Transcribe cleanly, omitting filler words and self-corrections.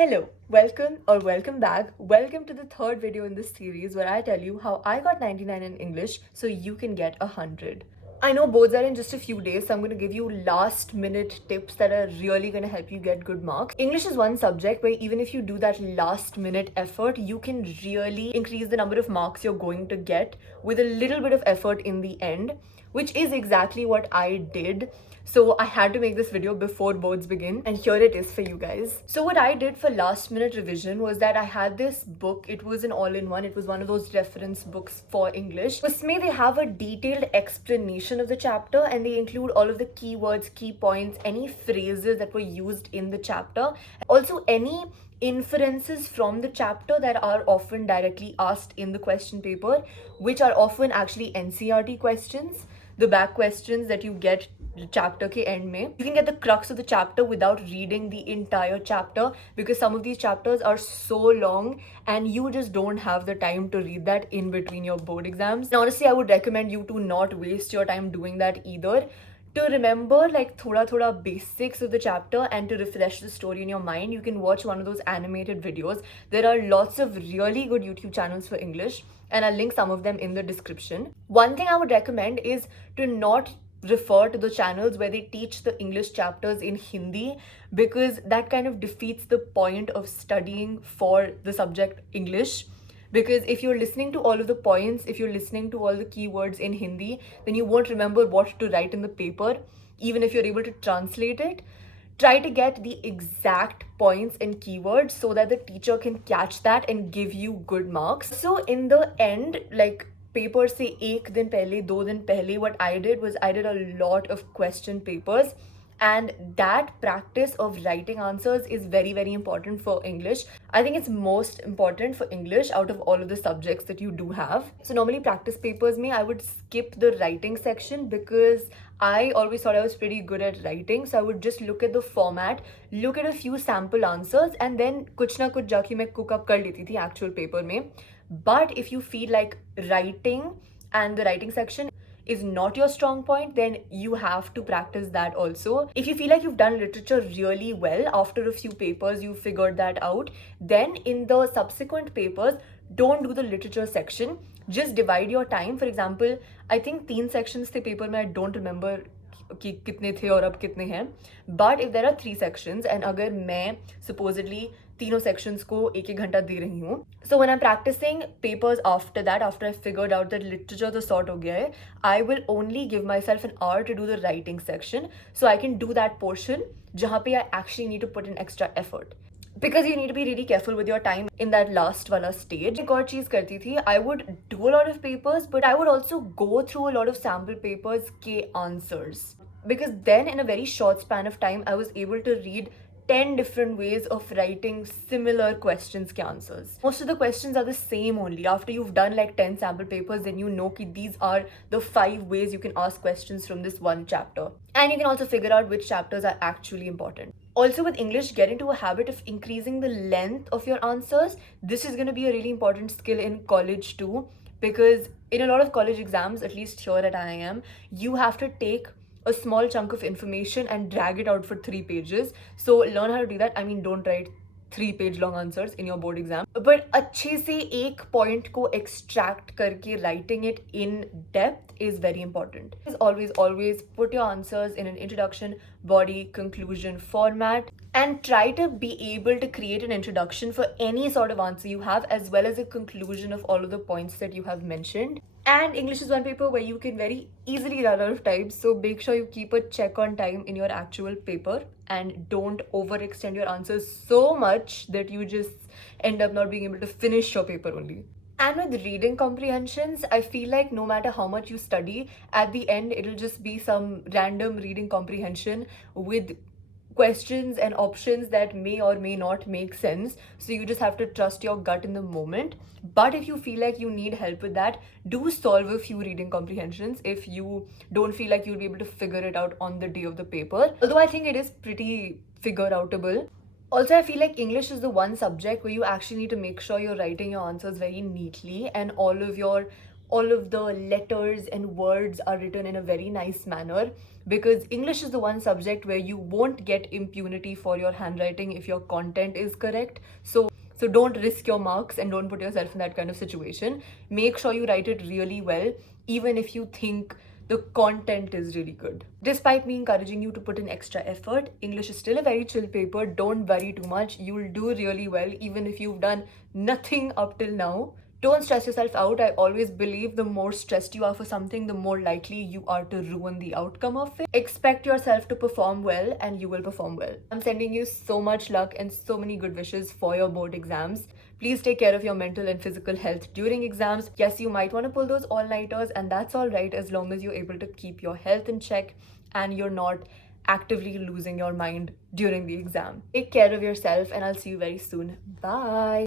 Hello, welcome back. Welcome to the third video in this series where I tell you how I got 99 in English so you can get 100. I know boards are in just a few days, so I'm going to give you last minute tips that are really going to help you get good marks. English is one subject where even if you do that last minute effort, you can really increase the number of marks you're going to get with a little bit of effort in the end, which is exactly what I did. So I had to make this video before boards begin, and here it is for you guys. So what I did for last minute revision was that I had this book. It was an all-in-one. It was one of those reference books for English. Usme they have a detailed explanation of the chapter, and they include all of the keywords, key points, any phrases that were used in the chapter. Also any inferences from the chapter that are often directly asked in the question paper, which are often actually NCERT questions, the back questions that you get chapter ke end mein. You can get the crux of the chapter without reading the entire chapter because some of these chapters are so long and you just don't have the time to read that in between your board exams. And honestly, I would recommend you to not waste your time doing that either. To remember like thoda basics of the chapter and to refresh the story in your mind, you can watch one of those animated videos. There are lots of really good YouTube channels for English, and I'll link some of them in the description. One thing I would recommend is to not refer to the channels where they teach the English chapters in Hindi, because that kind of defeats the point of studying for the subject English. Because if you're listening to all of the points, if you're listening to all the keywords in Hindi, then you won't remember what to write in the paper, even if you're able to translate it. Try to get the exact points and keywords so that the teacher can catch that and give you good marks. So in the end, like paper se ek din pehle, do din pehle, what I did was I did a lot of question papers. And that practice of writing answers is very, very important for English. I think it's most important for English out of all of the subjects that you do have. So normally practice papers me, I would skip the writing section because I always thought I was pretty good at writing. So I would just look at the format, look at a few sample answers, and then kuch na kuch jaake main cook up kar leti thi actual paper mein. But if you feel like writing and the writing section is not your strong point, then you have to practice that also. If you feel like you've done literature really well after a few papers, you figured that out, then in the subsequent papers, don't do the literature section. Just divide your time. For example, I think 3 sections the paper mein, I don't remember कि कितने थे और अब कितने हैं. But if there are 3 sections and अगर मैं supposedly तीनों sections को एक घंटा दे रही हूँ, so when I'm practicing papers after that, after I figured out that literature तो sort हो गया है, I will only give myself an hour to do the writing section so I can do that portion जहाँ पे I actually need to put in extra effort. Because you need to be really careful with your time in that last wala stage. एक और चीज करती थी, I would do a lot of papers, but I would also go through a lot of sample papers के answers. Because then in a very short span of time, I was able to read 10 different ways of writing similar questions ke answers. Most of the questions are the same only. After you've done like 10 sample papers, then you know ki these are the 5 ways you can ask questions from this one chapter. And you can also figure out which chapters are actually important. Also with English, get into a habit of increasing the length of your answers. This is going to be a really important skill in college too, because in a lot of college exams, at least here at IIM, you have to take a small chunk of information and drag it out for 3 pages. So learn how to do that. I mean, don't write 3-page long answers in your board exam, but अच्छे से एक point को extract करके writing it in depth is very important. Always put your answers in an introduction, body, conclusion format, and try to be able to create an introduction for any sort of answer you have, as well as a conclusion of all of the points that you have mentioned. And English is one paper where you can very easily run out of time, so make sure you keep a check on time in your actual paper and don't overextend your answers so much that you just end up not being able to finish your paper only. And with reading comprehensions, I feel like no matter how much you study, at the end it'll just be some random reading comprehension with questions and options that may or may not make sense. So you just have to trust your gut in the moment. But if you feel like you need help with that, do solve a few reading comprehensions if you don't feel like you'll be able to figure it out on the day of the paper. Although I think it is pretty figure outable. Also, I feel like English is the one subject where you actually need to make sure you're writing your answers very neatly and all of your all of the letters and words are written in a very nice manner, because English is the one subject where you won't get impunity for your handwriting if your content is correct. So don't risk your marks and don't put yourself in that kind of situation. Make sure you write it really well, even if you think the content is really good. Despite me encouraging you to put in extra effort, English is still a very chill paper. Don't worry too much. You'll do really well, even if you've done nothing up till now. Don't stress yourself out. I always believe the more stressed you are for something, the more likely you are to ruin the outcome of it. Expect yourself to perform well and you will perform well. I'm sending you so much luck and so many good wishes for your board exams. Please take care of your mental and physical health during exams. Yes, you might want to pull those all-nighters, and that's all right as long as you're able to keep your health in check and you're not actively losing your mind during the exam. Take care of yourself and I'll see you very soon. Bye.